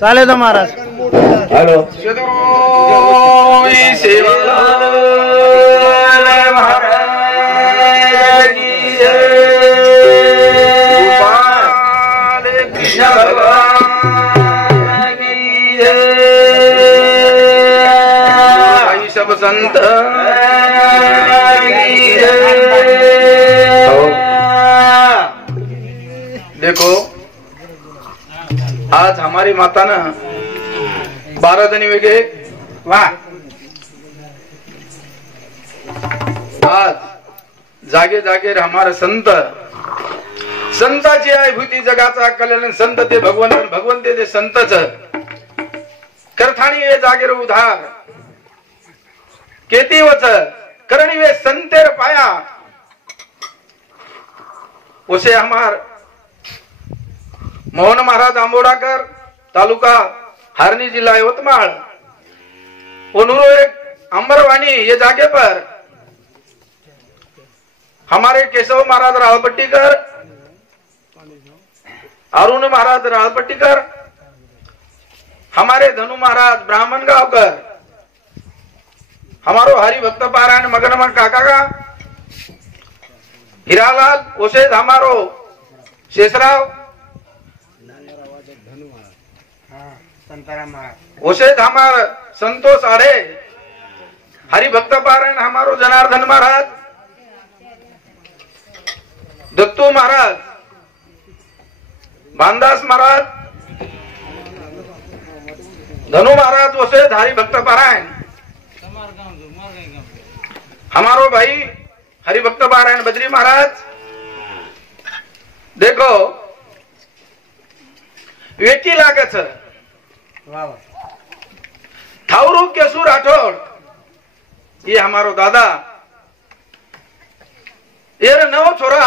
चाले तो महाराज। हेलो महाराज की कृष्ण भगवान की सब संत देखो आज हमारी माता ना 12 दिन वेगे वाह आज जागे जागे हमारे संताची आहे भूती जगाचा कल्याण संत ते भगवंत भगवंत ते संतच करथाणी ये जागेर उधार केती वच करणी वे संतेर पाया उसे हमार मोहन महाराज आंबोडाकर तालुका हारनी जिला यवतमाळ उन्होंने एक अंबरवाणी ये जागे पर हमारे केशव महाराज राळपट्टीकर अरुण महाराज राळपट्टीकर हमारे धनु महाराज ब्राह्मण गांवकर हमारो हरि भक्त पारायण मगनमन काका का हीरालाल ओसे हमारो शेषराव ओसे हमार संतोष आड़े हरिभक्त पारायण हमारो जनार्दन महाराज दत्तू महाराज भानदास महाराज धनु महाराज ओसे हरिभक्त पारायण हमारो भाई हरिभक्त पारायण बद्री महाराज देखो वेटी लागत थाउरू केसू राठौड़ ये हमारो दादा ये नव छोरा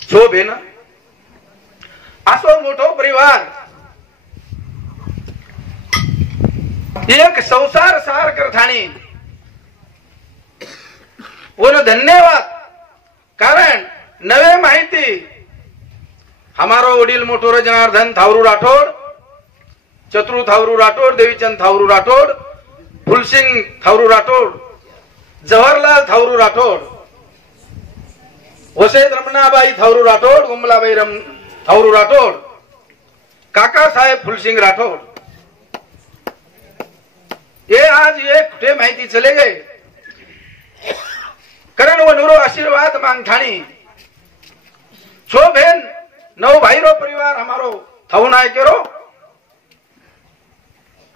छो बेन आसो मोठो परिवार एक संसार सार करथाणी बोलो धन्यवाद कारण नवे माहिती हमारो वडील मोठोर जनार्दन थावरू राठौड़ चतुर थावरू राठौड़ देवीचंद थावरू राठौड़ फुलसिंह थावरू राठौड़ जवाहरलाल थावरू राठौड़ वसैद रमणाबाई थावरू राठौड़ गुमलाबाई थावरू राठौड़ काका साहेब फुलसिंह राठौड़ ये आज ये कुठे माहिती चले गए करण वो नुरो आशीर्वाद मांगठाणी छो बहन नौ भाई रो परिवार हमारो थौना है केरो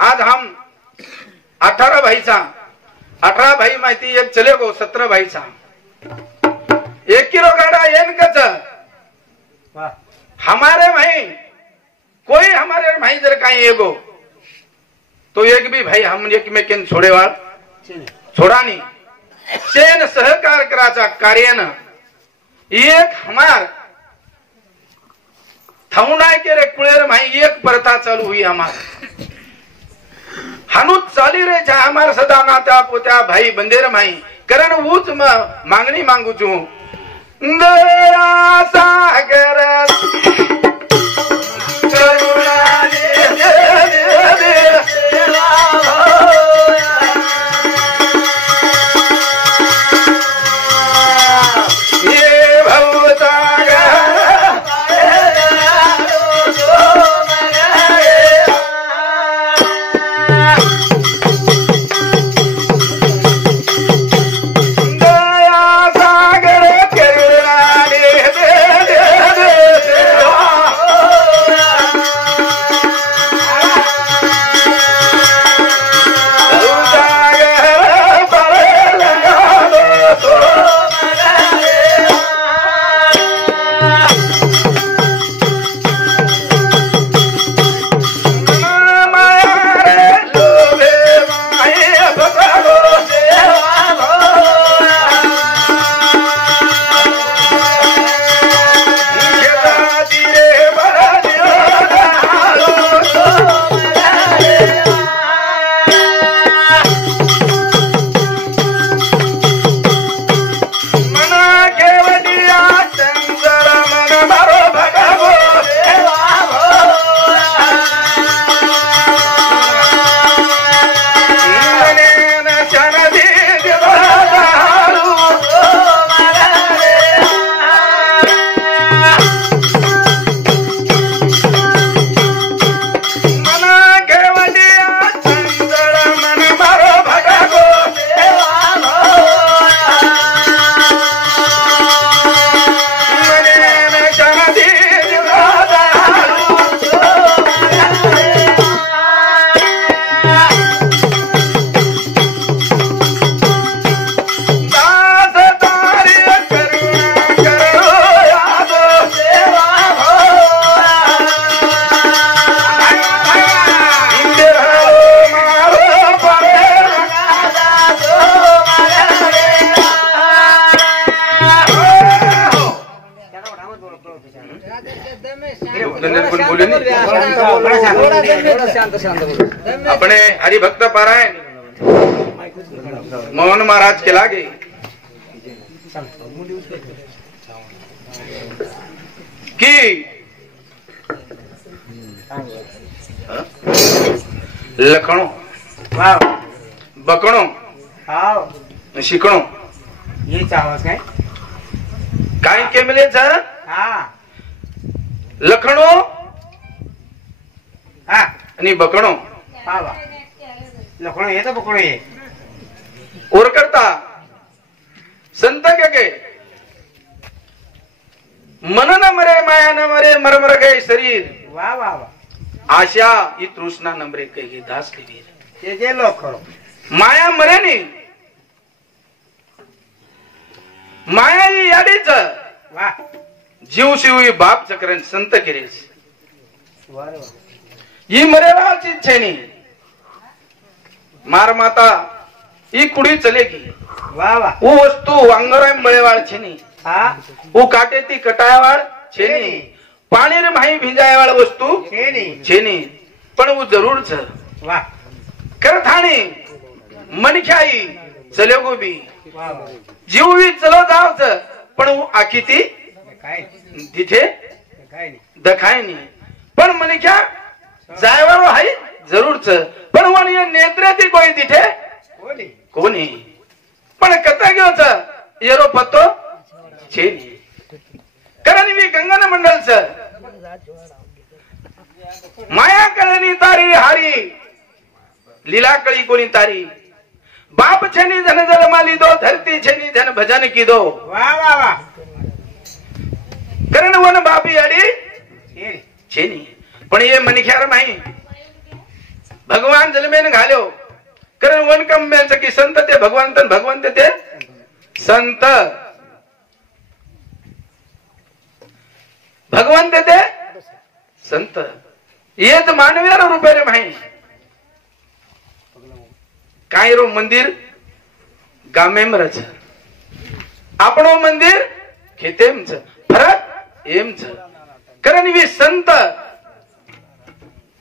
आज हम 18 भाई सा 18 भाई माहिती एक चले गो 17 भाई सा 1 किलो गाड़ा एन कच हमारे भाई कोई हमारे भाई जर कहीं एगो तो एक भी भाई हम एक में केन छोड़े वाल छोड़ा नहीं सेन सहकार कराचा कार्य न एक हमार थौनाय के रे कुळेर माई एक प्रथा चालू हुई हमार हानुत चाली रे जा हमार सदा नात्या पोत्या भाई बंदेर माई करण ऊच मागणी मांगू छू दया सागर करुणा अपने हरिभक्त पारायण मोहन महाराज के लागे कि लखणो बकणो शिकणो ये चावस काय के मिले लखणो आणि बकणो लखणो ये तो बकणो ये और करता संत के मन न मरे माया न मरे मर मर गए शरीर वाह वाह वाह आशा ही तृष्णा न मरे कही दास कबीर ये जे लखणो माया मरे नहीं माया ही याडीच वाह जीव शिव बाप चक्रण संत किरेस वाह ही मरेवाची छेनी मार माता ही कुड़ी चलेगी वाह वाह वो वस्तु अंगराम बळेवाळ छेनी वो काटे ती कटायावाळ छेनी पाणी रे माही भिंजायावाळ वस्तु छेनी पण वो जरूर छ वाह करथाणी मनख्याई चलेगो बी जीव बी चलो जावच पण वो आखी ती तिथे दखाय नाही पण मनख्या जायवाळो हाय जरूर छ पण वन ये नेत्र ती कोई तिथे कोणी पण कथा घेवच येरो पत्तो छेनी कारण मी गंगन मंडल छ माया कळनी तारी हारी लीला कळी कोणी तारी बाप छेनी धन जन्मा लीधो धरती छेनी धन भजन कीधो वाह वाह वाह कारण वन बापी आडी छेनी पण ये मनख्यार माही भगवान जन्मेन घाल्यो कारण वन कम मेलच की संत ते भगवंत भगवंत ते संत भगवंत ते संत येच मानवीर रूपे रे माही काय रो मंदिर गामेम रच आपणो मंदिर खेतेम छ फरक एम छ कारण वी संत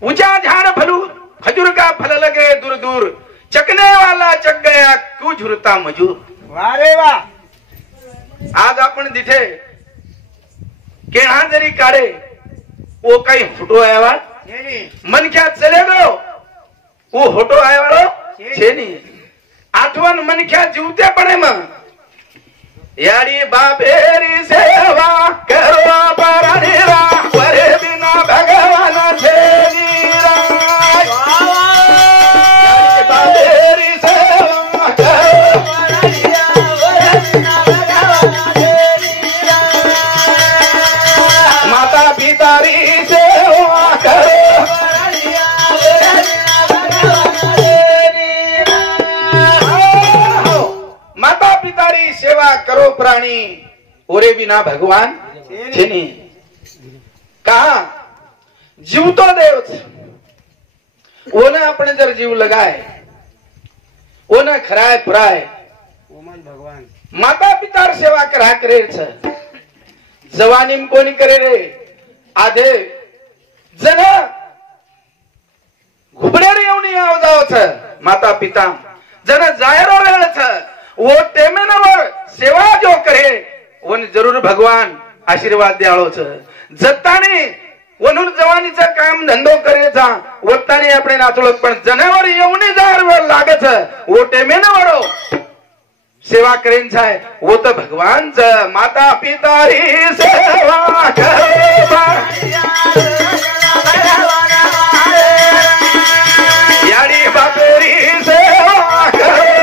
ऊंचा झाड़ फलू खजूर का फल लगे दूर दूर चकने वाला चक गया क्यों झुरता मजूर वाह रे वाह आज आपण तिथे केळा जरी काढे वो काही होटो आयवाळ मनख्या चले गो वो होटो आयवाळो छेनी आठवण मनख्या जीवतेपणे मग याडी बाबेरी सेवा करवा पराणीरा वरे बिना भगवान छेनी बाबेरी सेवा करवा पराणीरा वरे बिना भगवान छेनी माता पितारी सेवा करो माता पितारी सेवा करो प्राणी ओरे बिना भगवान छेनी कहा जीव तो देवच ओन अपने जर जीव लगाए ओन खराय पुराय भगवान माता पितार सेवा करा करे छ जवानीम कोणी करे रे आधे जन घुबडेर येऊन याव जाव छ माता पिता जन जायरो वेळ छ वो टेमेनवर सेवा जो करे वन जरूर भगवान आशीर्वाद द्याळो छ जत्तानी वनून जवानीचा काम धंदो करेचा वत्तानी આપણે નાચળો પણ જનાવર येऊन जार वेळ लागत वो टेमेनवरो सेवा करेन छाय वो तो भगवान च माता पिता री सेवा करे याडी बापेरी सेवा करे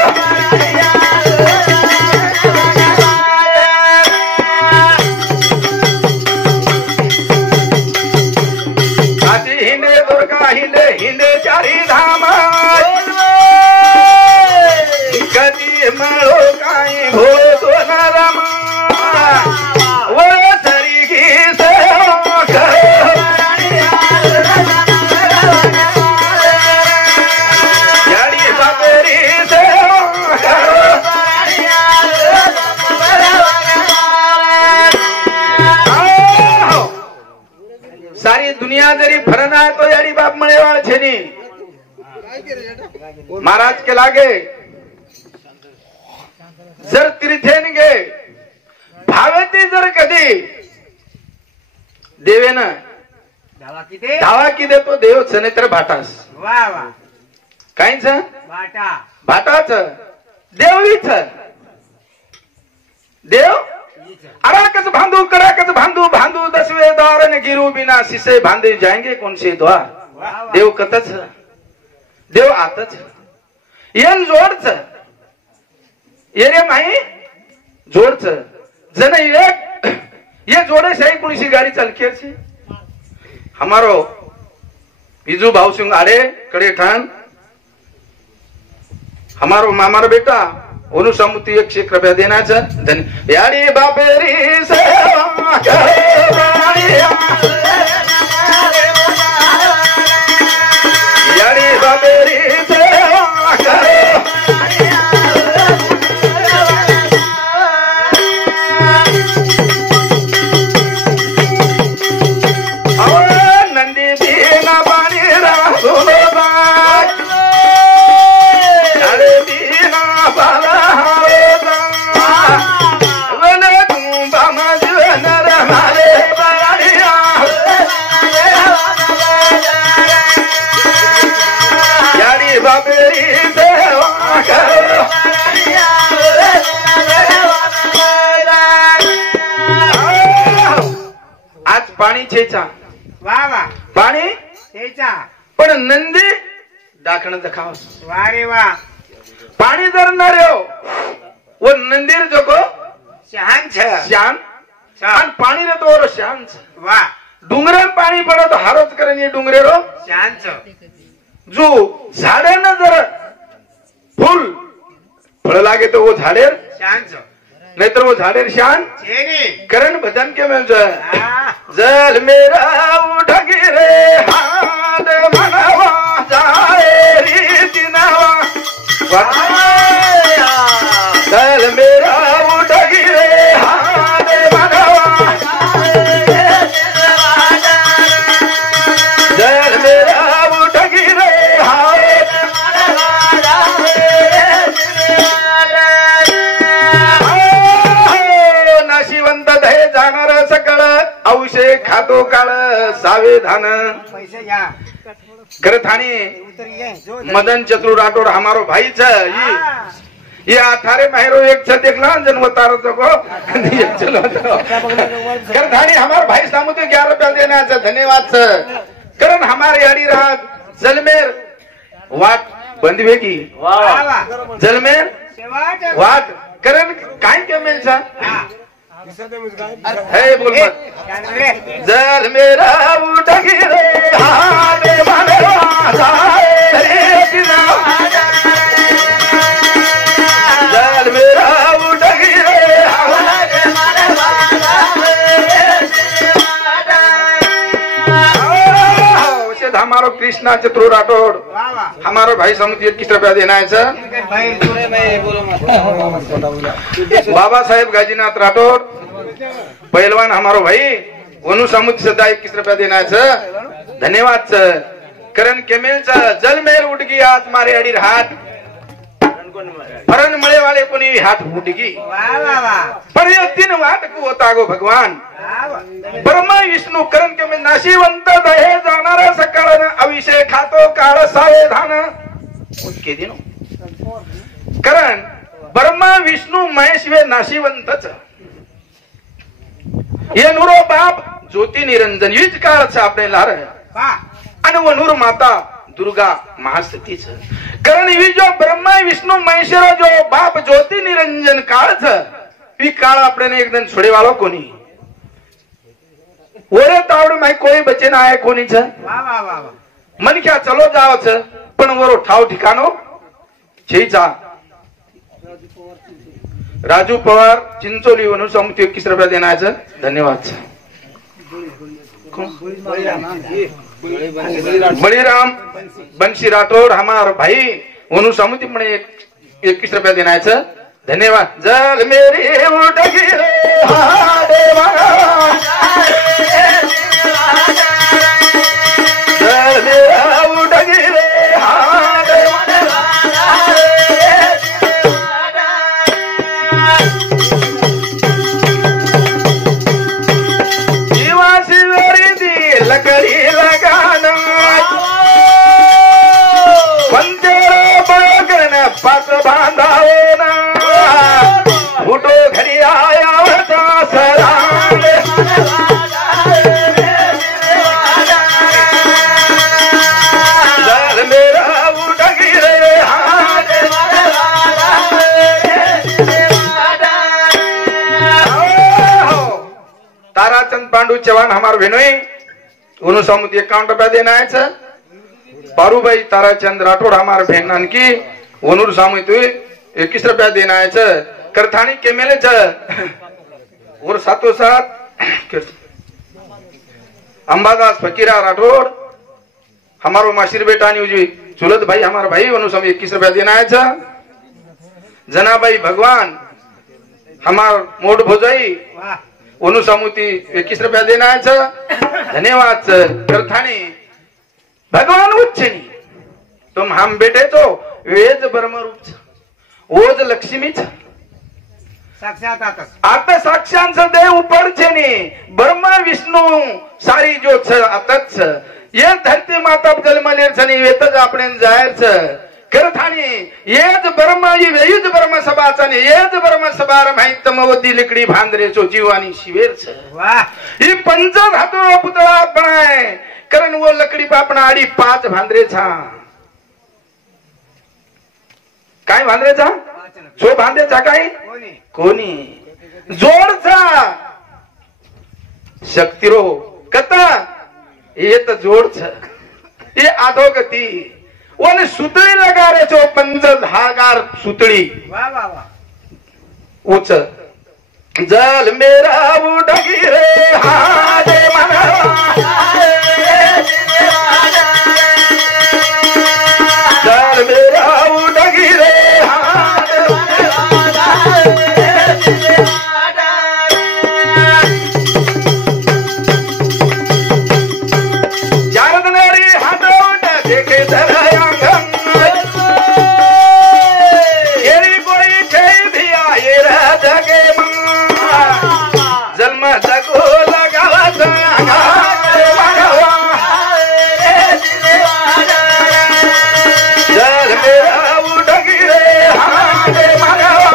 आती हिंदे दुर्गा हिंदे हिंदे चारी धाम कधी मळो काय भोळ तो नरम वो तरी की सेवा कर याडी बापेरी सेवा कर सारी दुनिया जरी फरना है तो महाराज के लागे जर तीर्थेन गे भावेती जर कधी देवेन धावा की देतो देव नाही तर भाटास वा वा काहीच वाटा भाटाच देवीच देव अराकच भांडू कराकच भांडू भांडू दसवे द्वार ने गिरू बिना सिसे भांडे जाएंगे कौन से द्वार देव कतच देव आतच येन जोडच ये रे माई जोडच जन एक ये जोड़े सही कौन सी गाड़ी चल के हमारो बीजू भाव सिंह आड़े कड़े ठान हमारो मामारो बेटा ओनु समुति 100 रुपया देना धन यारी बापेरी सेवा यारी बापेरी सेवा नंदी बीना पानी आज पाणी छेचा वा वा पाणी तेचा पण नंदी दाखण खावस वा रे वा पाणी जर न रेव वो नंदीर जोको शान छ शान शान पाणी रे तो रो शान वा डुंगरे पाणी पडत हारोच करे डुंगरे रो शान छ जो झाडे न जर फुल फळ लागे तो वो झाडेर शान छ नहीं तो वो झाडेर शान छेनी करण भजन के में आ जल मेरा उठ गिरे हाथ मनवा जाए रीति नवा जल मेरा उठ गिरे हाथ मनवा जल मेरा उठ गिरे हाथ नाशिवंत दहे जाणार सकळ औषे खातो काळ सावेधान पैसे या करथानी उतर ये जो मदन चतुर राठौड़ हमारो भाई छ ये थारे माहिरो एक छ देखला जन्म तारो तो को चलो करथानी हमारो भाई सामुते 11 रुपया देना छ धन्यवाद छ करण हमारे यारी रात जलमेर वाट बंदवे की वा वा जलमेर शेवट वाट करण काय के मिल छ है बोल मत जल मेरा उठ गिरे हाथ मनवा जाए रीति नवा जल मेरा उठ गिरे हाथ मनवा जाए हमारो कृष्णा चतुर राठौड़ वा वा हमारो भाई समुद्र 21 रुपया देना है सर भाई सुने मैं बोलो मत बाबा साहेब गाजीनाथ राठौड़ पहलवान हमारो भाई वनु समुद्र सदा 21 रुपया देना है सर धन्यवाद सर करण केमेल सर जल मेल उठ गई हाथ मारे अड़ीर हाथ फरन मळे वाले कोणी हाथ उठ गई वा वा वा पर ये 3 वाट को होता गो भगवान वा वा ब्रह्मा विष्णू करण केमेल नाशिवंत दहे जाणारा सकाळ अभिषेक खातो काळ सावेधान उसके दिनो करण ब्रह्मा विष्णू महेश वे नाशिवंतच ये नुरो बाप ज्योति निरंजन हीच काळच आपले लार वा आणि वो नूर माता दुर्गा महासतीच कारण ही जो ब्रह्मा विष्णु महेश्वर जो बाप ज्योति निरंजन काळच ही काळ आपल्याने एकदम छोडे वालो कोणी ओरे तावड माई कोई बचे ना आहे कोणीच वा वा वा वा मन क्या चलो जावच पण वरो ठाव ठिकाणो छेचा राजू पवार चिंचोली वनु समुद्र 21 रुपया देना है धन्यवाद बळीराम बंशी राठौड़ हमार भाई वनु समुद्र मने 21 रुपया देना है धन्यवाद जल मेरी उठ गिरे हाथ मनवा जल मेरा उठ गिरे हाथ मनवा भगवान हमार भेनोई उन्होंने समुद 51 रुपया देना है पारूभाई ताराचंद राठौड़ हमार बहन की उन्होंने समुद 21 रुपया देना है करथानी के मेले और साथों साथ अंबादास फकीरा राठौड़ हमारो मासिर बेटा न्यूजी चुलत भाई हमारा भाई उन्होंने 21 रुपया देना है जनाबाई भगवान हमार मोड भोजाई उन्होंने समुती 21 रुपया देना है धन्यवाद करथानी भगवान उच्चनी तुम हम बेटे तो वेद ब्रह्म रूप ओज लक्ष्मी साक्षात आता साक्षांच देव ऊपर छे ब्रह्मा विष्णु सारी जो छ आतच ये धरती माता जन्मलेर छनी वेतज आपण जायर छ करथानी येज ब्रह्मा ही वेज ब्रह्म सभा छनी येज ब्रह्म सभा माहित मवदी लिकडी भांदरे चो जीवानी शिवेर छ वाह ही पंच धातु पुतळा बनाय करण वो लकड़ी पापना आडी 5 भांदरे छा काय भांदरे छा जो भांदरे छा काय कोणी जोडचा शक्तिरो कथा ये तो जोड छ ये आधोगती ओने सुतळी लगारे छो पंच धागार सुतळी वाह वाह वाह उच जल मेरा उडगी रे हाजे मनवा जल मेरा उडगी रे हाजे जारदनरी हाडोट देखे दरयांगम येरी कोई छे धिया ये जगे जन्म जगो लगावत जल मेरा उडगी रे हाडे मनवा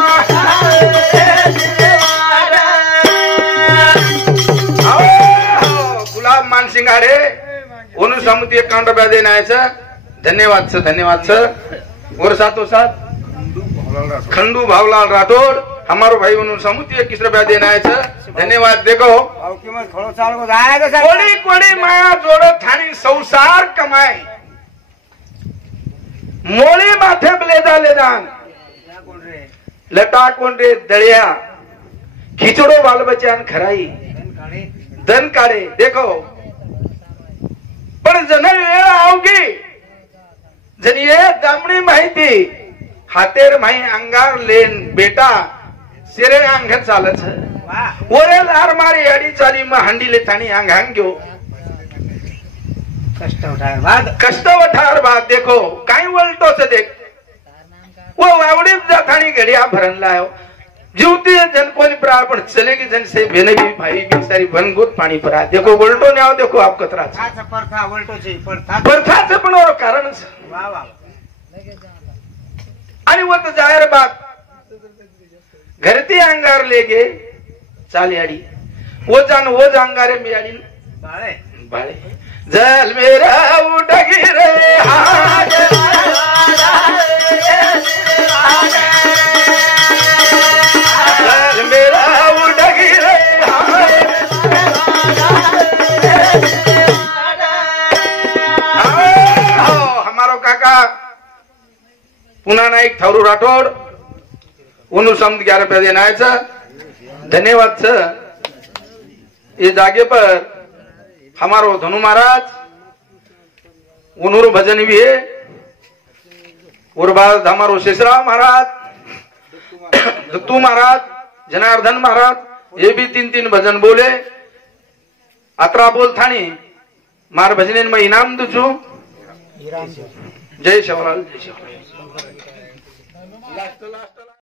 गुलाब मानसिंगारे उन्होंने समुद्र 51 रुपया देना है धन्यवाद सर धन्यवाद सर और साथों साथ खंडू भावलाल राठौड़ हमारो भाई उन्होंने समुद्र 21 रुपया देना है धन्यवाद देखो थोड़ो साल को जाएगा सर कोड़ी कोड़ी माया जोड़ थानी संसार कमाए मोली माथे ब्लेदा लेदान लटा कोण रे दळिया खिचडो बाल बच्चान खराई धन काढे देखो पण जन वेळ आवगी जन ये दामणी माहिती हातेर माही अंगार लेन बेटा सिरे अंग चालच ओरे लार मारी अडी चाली म हंडीले थानी अंग घेऊ कष्ट उठार बाद देखो काही वलटोच देख वो वावडीत जातानी घडिया भरण लायो जीवती जन कोणी प्रा पण चलेगी जन से भेने भी भाई भी सारी भनगुत पानी परा देखो वलटो न्याव देखो आप कतरा परथा वलटो छे परथा से पण और कारण वाह वाह आणि वो तो जाहिर बात घरती अंगार लेगे चाली आडी वो जान वो अंगारे मी आडी बाळे बाळे जल मेरा उडगी रे हाज जल मेरा उडगी रे हमारो काका पुन्हा नाईक थारू राठौड़ उन्होंने समझ 11 रुपया देना है धन्यवाद सर ये जागे पर हमारो धनु महाराज उन्होंने भजन भी है और बाद हमारो शेषराव महाराज दत्तू महाराज जनार्दन महाराज ये भी 3 भजन बोले अतरा बोल थानी मार भजने में इनाम दूचू जय शिवलाल जय शिवलाल